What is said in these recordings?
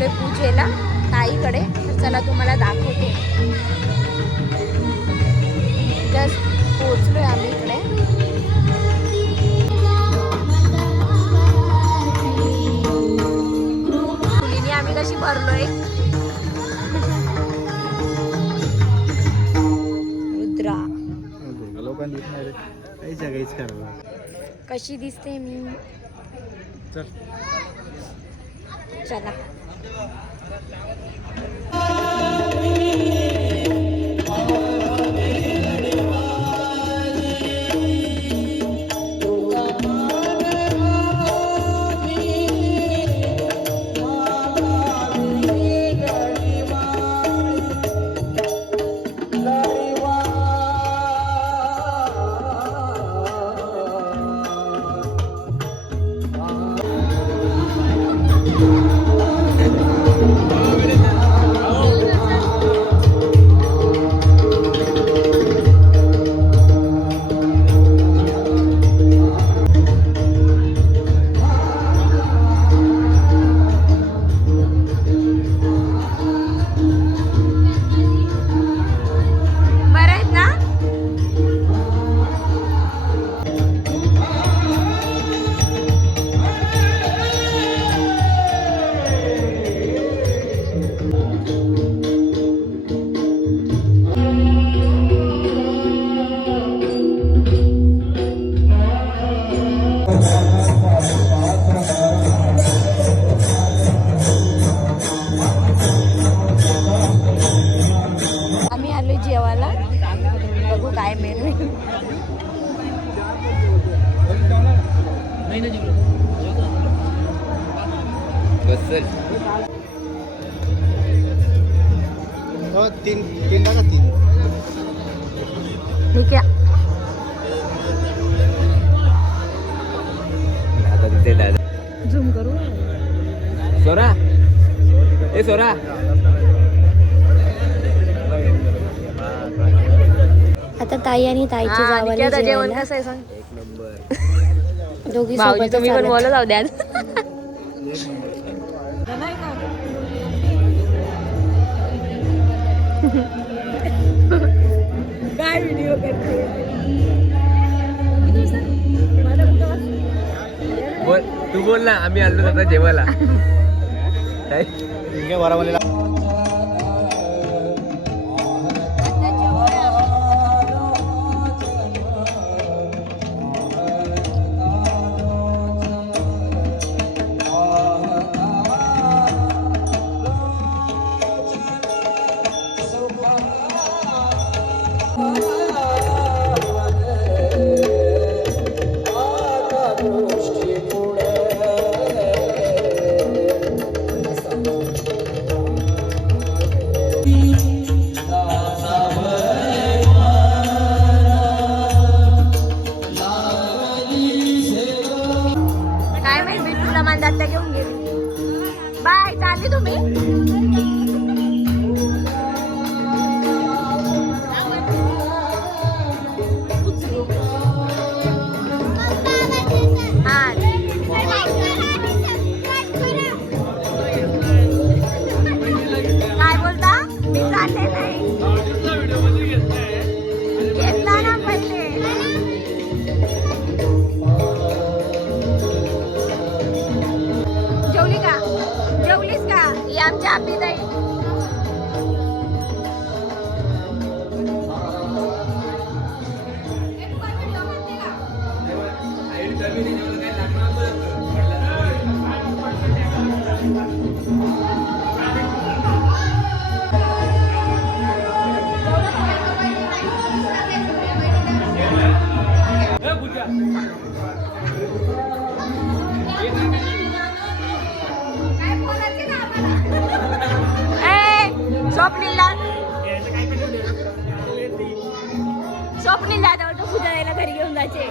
आलोय पूजेला ताईकडे, तर चला तुम्हाला दाखवते. जस्ट पोहोचलोय आम्ही इकडे. मुलीने आम्ही कशी भरलोय. रुद्रा कशी दिसते मी. चला तीन टाका तीन. ठीक आहे. झूम करू. सोरा ए सोरा. आता ताई आणि ताईची जावाली जेवण कसं आहे सांग. एक नंबर. दोघी भाऊजी सोबत तुम्ही पण बोलत जाऊ द्या. काय व्हिडिओ करते. बोल तू बोल ना. आम्ही आलो आता जेवायला. काय बरोबर. घेऊन गेली. बाय. चालली तुम्ही. काय बोलता. मी चालले नाही. घेतला ना पहिले. जेवली का. जेवलीस का. ही आमची आपली ताई. स्वप्नील दादा पूजा यायला घरी घेऊन जायचे.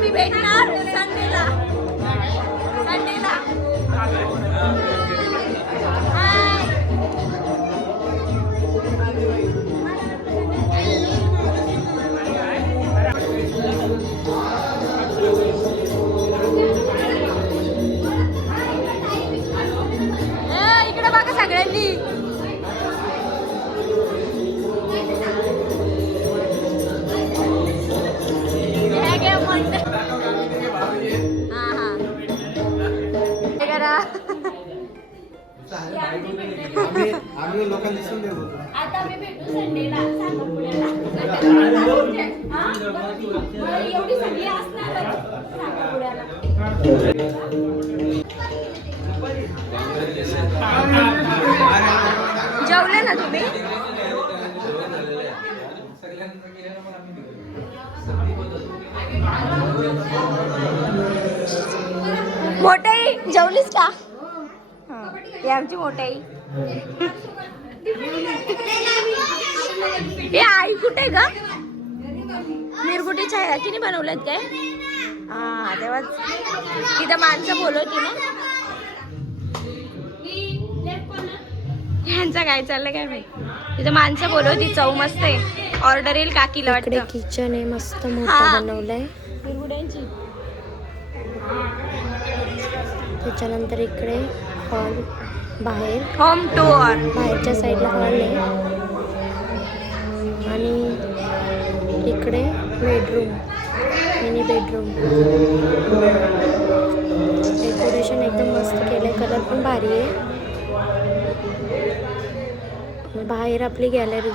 मी भेटणार संडेला. संडेला. आता मी भेटू संडेला साखरपुड्याला. एवढी सगळी असणार साखरपुड्याला. जेवले ना तुम्ही? मोठाई जेवलीस का? हे आमची मोठाई. हे आई कुठे ग? निरगुटीच्या तिने बनवल्यात काय? हा तेव्हा तिथं माणसं बोलवती ना. ह्यांचं काय चाललंय काय माहिती. तिथं माणसं बोलवती. चव मस्त आहे. ऑर्डर येईल काकीला वाटतं. किचन आहे मस्त मोठं बनवलंय निरगुड्यांची. त्याच्यानंतर इकडे हॉल बाहेर होम टूर बाहेरच्या साईडला हॉल आहे आणि इकडे बेडरूम मिनी बेडरूम. डेकोरेशन एकदम मस्त केलंय. कलर पण भारी आहे. बाहेर आपली गॅलरी.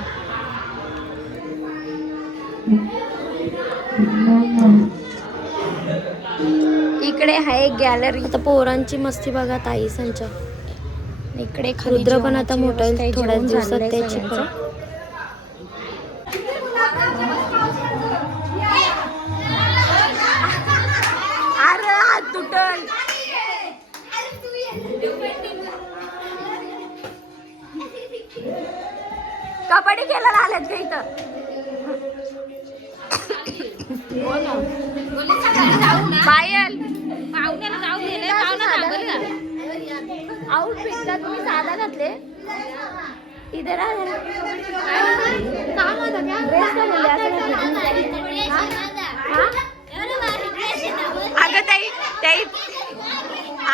इकडे आहे गॅलरी. आता पोरांची मस्ती बघा ताई संच्या. इकडे रुद्र पण आता मोठा थोड्याच दिवसात त्याची पण. अरे हात तुटल. कबड्डी खेळायला आलेत का इथं? पायल पाहुण्याला जाऊ दिले. आउटफिट का तुम्ही साधा घातले? इधर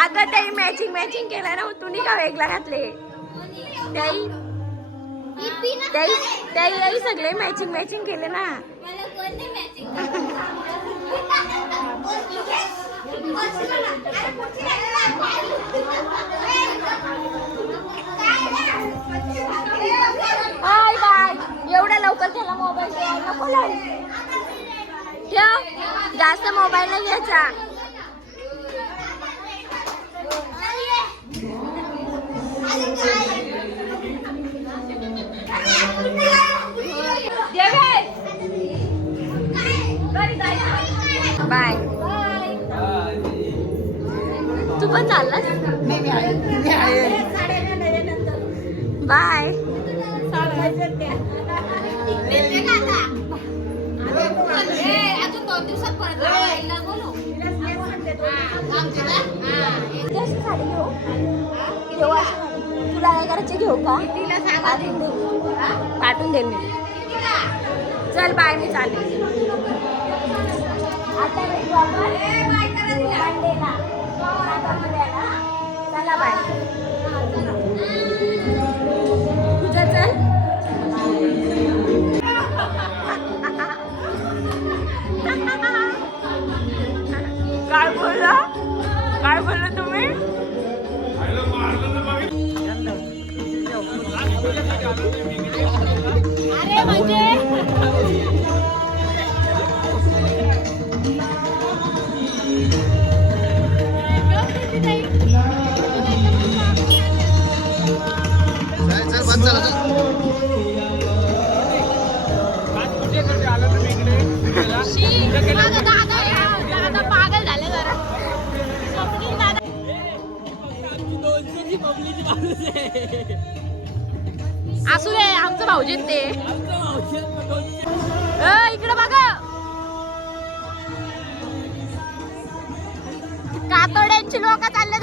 अगं ताई मॅचिंग केलं ना. तुम्ही का वेगळा घातले? त्याही सगळे मॅचिंग केले ना. Bye bye. एवढ्या लवकर त्याला मोबाईल नको लावू. ठेव. जास्त मोबाईल नाही घ्यायचा. बाय. तू पण चाललास? बाय. साडी घेऊ तुला काय करायची घेऊ का? पाठवून दे मी. चल बाय. मी चालेल आता. चला बाय. तुझं चल. काय बोलला तुम्ही? अरे म्हणजे दादा पागल झाले जरा. असू दे आमचं भाऊजी ते. इकडे बघा. कातोड्यांची लोक चालले